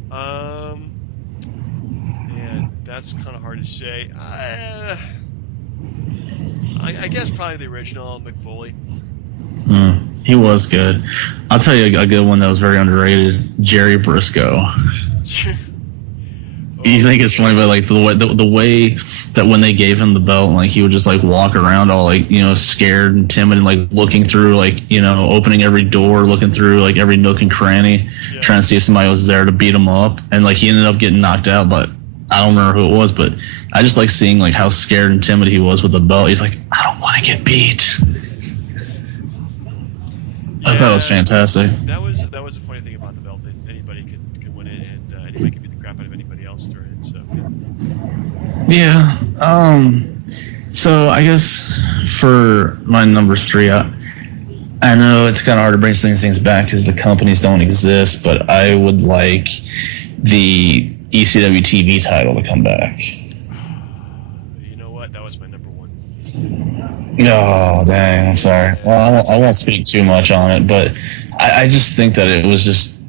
Man, that's kind of hard to say. I guess probably the original Mick Foley. He was good. I'll tell you a good one that was very underrated. Jerry Briscoe. You think it's funny, but like the way that when they gave him the belt, like he would just like walk around all like, you know, scared and timid and like looking through like, you know, opening every door, looking through like every nook and cranny, trying to see if somebody was there to beat him up, and like he ended up getting knocked out, but I don't remember who it was. But I just like seeing like how scared and timid he was with the belt. He's like, I don't want to get beat. I thought it was fantastic. That was a funny thing about the belt, that anybody could win it, and anybody could beat the crap out of anybody else during it. So yeah. So I guess for my number 3, I know it's kind of hard to bring things back because the companies don't exist, but I would like the ECW TV title to come back. You know what? That was my number 1. Oh, dang, I'm sorry. Well, I won't speak too much on it, but I just think that it was just...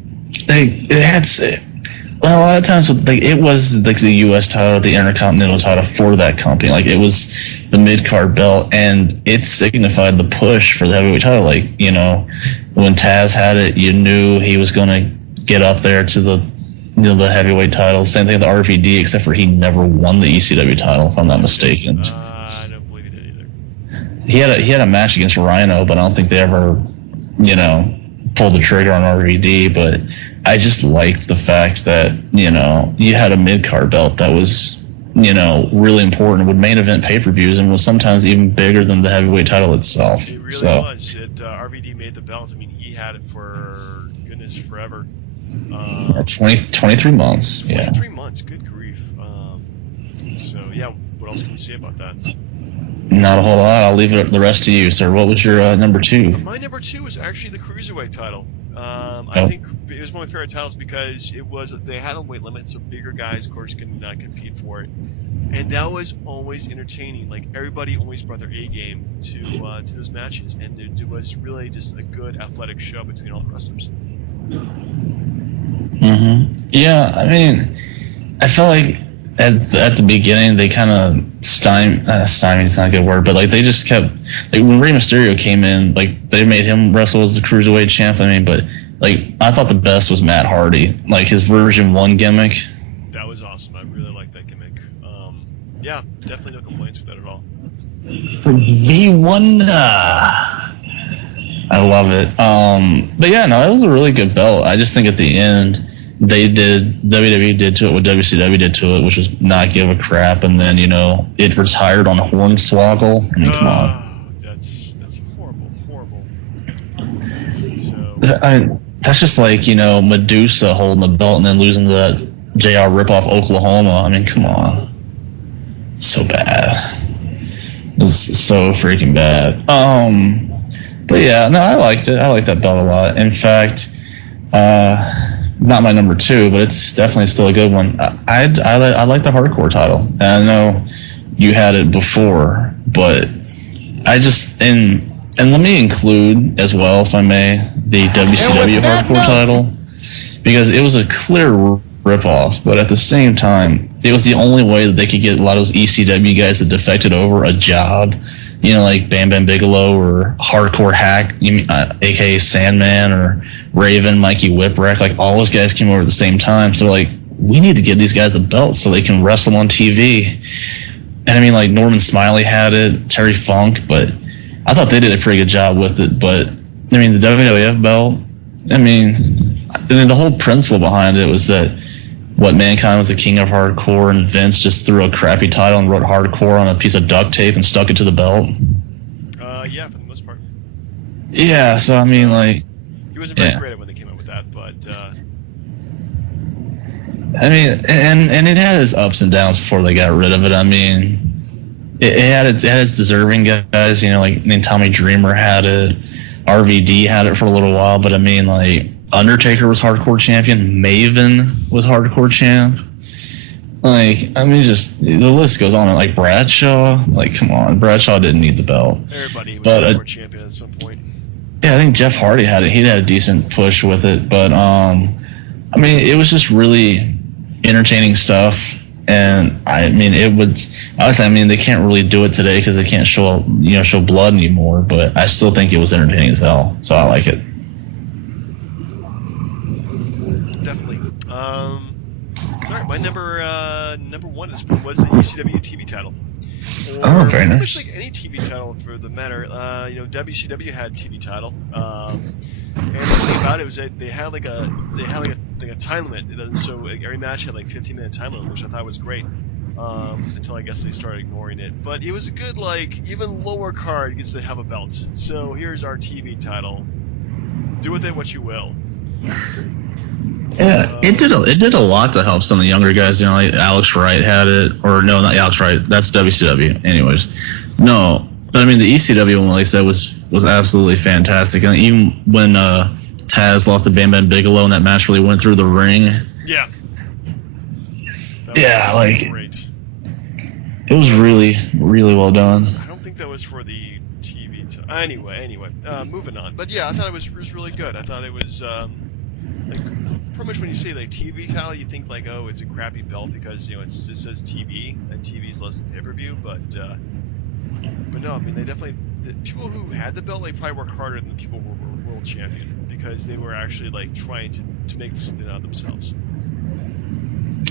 Well, a lot of times, like, it was like the U.S. title, the Intercontinental title for that company. Like, it was the mid-card belt, and it signified the push for the heavyweight title. Like, you know, when Taz had it, you knew he was going to get up there to the, you know, the heavyweight title. Same thing with the RVD, except for he never won the ECW title, if I'm not mistaken. I don't believe he did either. He had a match against Rhino, but I don't think they ever, you know, pulled the trigger on RVD. But I just liked the fact that, you know, you had a mid-card belt that was, you know, really important, would main event pay-per-views, and was sometimes even bigger than the heavyweight title itself. It really was. RVD made the belt. I mean, he had it for, goodness, forever. 23 months. 23 months, good grief. So, yeah, what else can you say about that? Not a whole lot. I'll leave the rest to you, sir. What was your number 2? My number 2 was actually the Cruiserweight title. I think it was one of my favorite titles because they had a weight limit, so bigger guys, of course, could not compete for it. And that was always entertaining. Like, everybody always brought their A game to those matches, and it was really just a good athletic show between all the wrestlers. Yeah, I mean, I felt like at the beginning they kind of stymied is not a good word, but like they just kept, like, when Rey Mysterio came in, like they made him wrestle as the Cruiserweight champ. I mean, but like I thought the best was Matt Hardy, like his version 1 gimmick. That was awesome. I really liked that gimmick. Yeah, definitely no complaints with that at all. It's like V1. I love it. But yeah, no, it was a really good belt. I just think at the end WWE did to it what WCW did to it, which was not give a crap, and then, you know, it retired on Hornswoggle. I mean, come on. That's horrible. So that's just like, you know, Medusa holding the belt and then losing to that JR ripoff Oklahoma. I mean, come on. It's so bad. It's so freaking bad. But yeah, no, I liked it. I liked that belt a lot. In fact, not my number 2, but it's definitely still a good one. I like the hardcore title. And I know you had it before, but I just, and let me include as well, if I may, the WCW hardcore title, because it was a clear ripoff, but at the same time, it was the only way that they could get a lot of those ECW guys that defected over a job. You know, like Bam Bam Bigelow or Hardcore Hack, aka Sandman, or Raven, Mikey Whipwreck. Like, all those guys came over at the same time. So, like, we need to give these guys a belt so they can wrestle on TV. And I mean, like, Norman Smiley had it, Terry Funk, but I thought they did a pretty good job with it. But I mean, the WWF belt, I mean the whole principle behind it was that Mankind was the king of hardcore, and Vince just threw a crappy title and wrote hardcore on a piece of duct tape and stuck it to the belt. Yeah, for the most part. Yeah, so I mean, like, he wasn't very creative when they came up with that, but I mean, and it had its ups and downs before they got rid of it. I mean, it had its deserving guys, you know, like Tommy Dreamer had it, RVD had it for a little while, but I mean, like, Undertaker was hardcore champion. Maven was hardcore champ. Like, I mean, just the list goes on. Like Bradshaw. Like, come on, Bradshaw didn't need the belt. Everybody was hardcore champion at some point. Yeah, I think Jeff Hardy had it. He had a decent push with it, but I mean, it was just really entertaining stuff. And I mean, it would honestly. I mean, they can't really do it today because they can't show blood anymore. But I still think it was entertaining as hell. So I like it. Definitely. Sorry, my number 1 was the ECW TV title. Or very nice. much like any TV title for the matter. You know, WCW had TV title. And the thing about it was that they had like a time limit. So every match had like 15-minute time limit, which I thought was great. Until I guess they started ignoring it. But it was a good, like, even lower card gets to have a belt. So here's our TV title. Do with it what you will. Yeah, it did a lot to help some of the younger guys. You know, like Alex Wright had it, or no, not Alex Wright. That's WCW. Anyways, no, but I mean the ECW one, like I said, was absolutely fantastic. And even when Taz lost to Bam Bam Bigelow, and that match really went through the ring. Yeah. Yeah, like great. It was really, really well done. I don't think that was for the TV. Anyway, moving on. But yeah, I thought it was really good. I thought it was like pretty much when you say like TV title, you think like, oh, it's a crappy belt because it says TV and TV is less than pay-per-view, but no, I mean they definitely the people who had the belt like probably worked harder than the people who were world champion because they were actually like trying to make something out of themselves.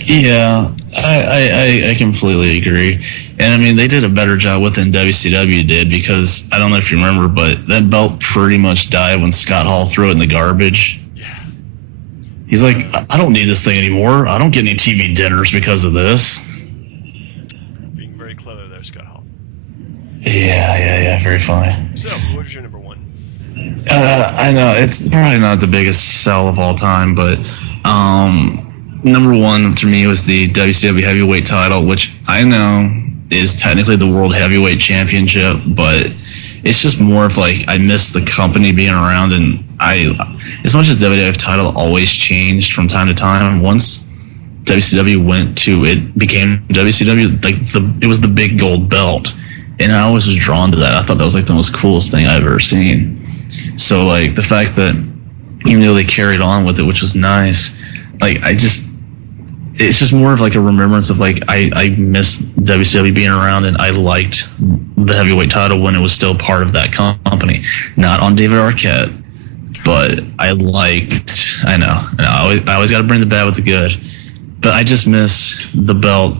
Yeah, I completely agree. And I mean, they did a better job with it than WCW did because I don't know if you remember, but that belt pretty much died when Scott Hall threw it in the garbage. Yeah. He's like, I don't need this thing anymore. I don't get any TV dinners because of this. Being very clever there, Scott Hall. Yeah, very funny. So, what was your number one? I know, it's probably not the biggest sell of all time, but number one to me was the WCW Heavyweight title, which I know is technically the World Heavyweight Championship, but it's just more of like I miss the company being around, and as much as WWF title always changed from time to time, once WCW became WCW, like it was the big gold belt, and I always was drawn to that. I thought that was like the most coolest thing I've ever seen. So like the fact that even though they carried on with it, which was nice, like it's just more of like a remembrance of like I miss WCW being around, and I liked the heavyweight title when it was still part of that company, not on David Arquette, but I always got to bring the bad with the good, but I just miss the belt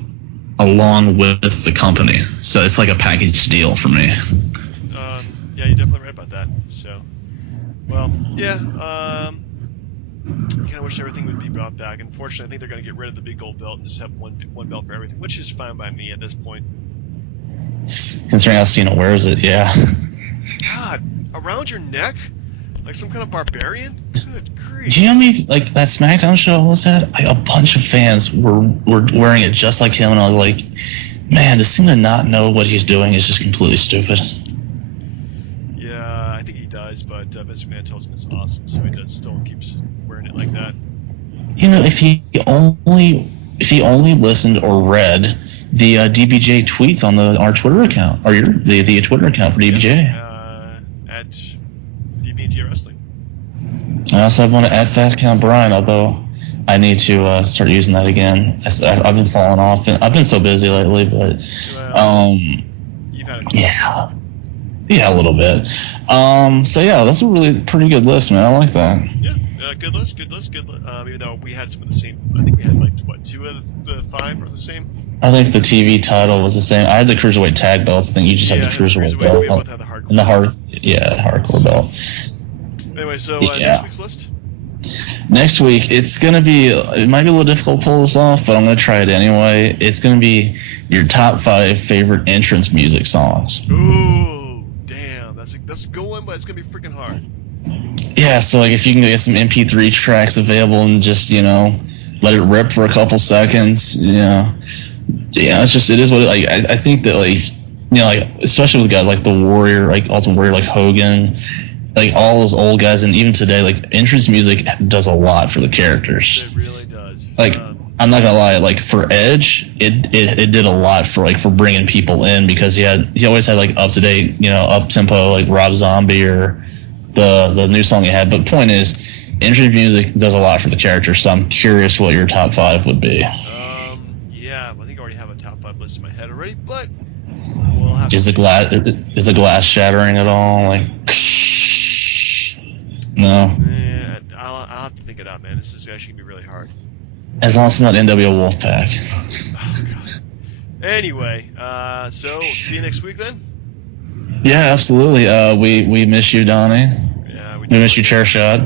along with the company, so it's like a package deal for me. Yeah, you're definitely right about that. So, well, yeah. I kind of wish everything would be brought back. Unfortunately, I think they're going to get rid of the big gold belt and just have one belt for everything, which is fine by me at this point. Considering how Cena wears it, yeah. God, around your neck? Like some kind of barbarian? Good grief. Do you know how many, like, that SmackDown show was that? Like, a bunch of fans were wearing it just like him, and I was like, man, does Cena not know what he's doing is just completely stupid. Yeah, I think he does, but Vince McMahon tells him it's awesome, so he still keeps wearing it like that. You know, if he only listened or read the DB&J tweets on our Twitter account, or the Twitter account for DB&J. At DB&J Wrestling. I also have one at Fast Count Brian, although I need to start using that again. I've been falling off. I've been so busy lately, but you've had a little bit. So yeah, that's a really pretty good list, man. I like that. Yeah, good list. Even though we had some of the same, I think we had like two of the five are the same. I think the TV title was the same. I had the Cruiserweight tag belts. I think you just have the Cruiserweight belt. We both had the hardcore. And the hardcore belt. Anyway, so next week's list? Next week, it might be a little difficult to pull this off, but I'm going to try it anyway. It's going to be your top 5 favorite entrance music songs. Ooh, damn. That's a good one, but it's going to be freaking hard. Yeah, so like if you can get some MP3 tracks available and just, let it rip for a couple seconds, yeah, it is what I think that especially with guys like the Warrior, like Ultimate Warrior, like Hogan, like all those old guys, and even today, like entrance music does a lot for the characters. It really does. Like I'm not gonna lie, like for Edge, it did a lot for bringing people in, because he always had like up to date, up tempo like Rob Zombie or the new song he had. But point is, entrance music does a lot for the characters. So I'm curious what your top 5 would be. Yeah, I think I already have a top 5 list in my head already, but we'll have. Is the glass shattering at all? Like, no. Yeah, I'll have to think it out, man. This is actually gonna be really hard. As long as it's not NWO Wolfpack. Oh god. Anyway, so see you next week then. Yeah, absolutely. We miss you, Donnie. Yeah, we miss you, Chair Shot.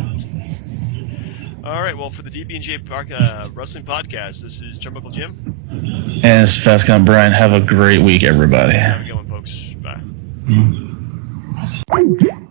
All right. Well, for the DB&J Wrestling Podcast, this is Turnbuckle Jim. And it's Fast Count Brian. Have a great week, everybody. Have a good one, folks. Bye. Mm-hmm.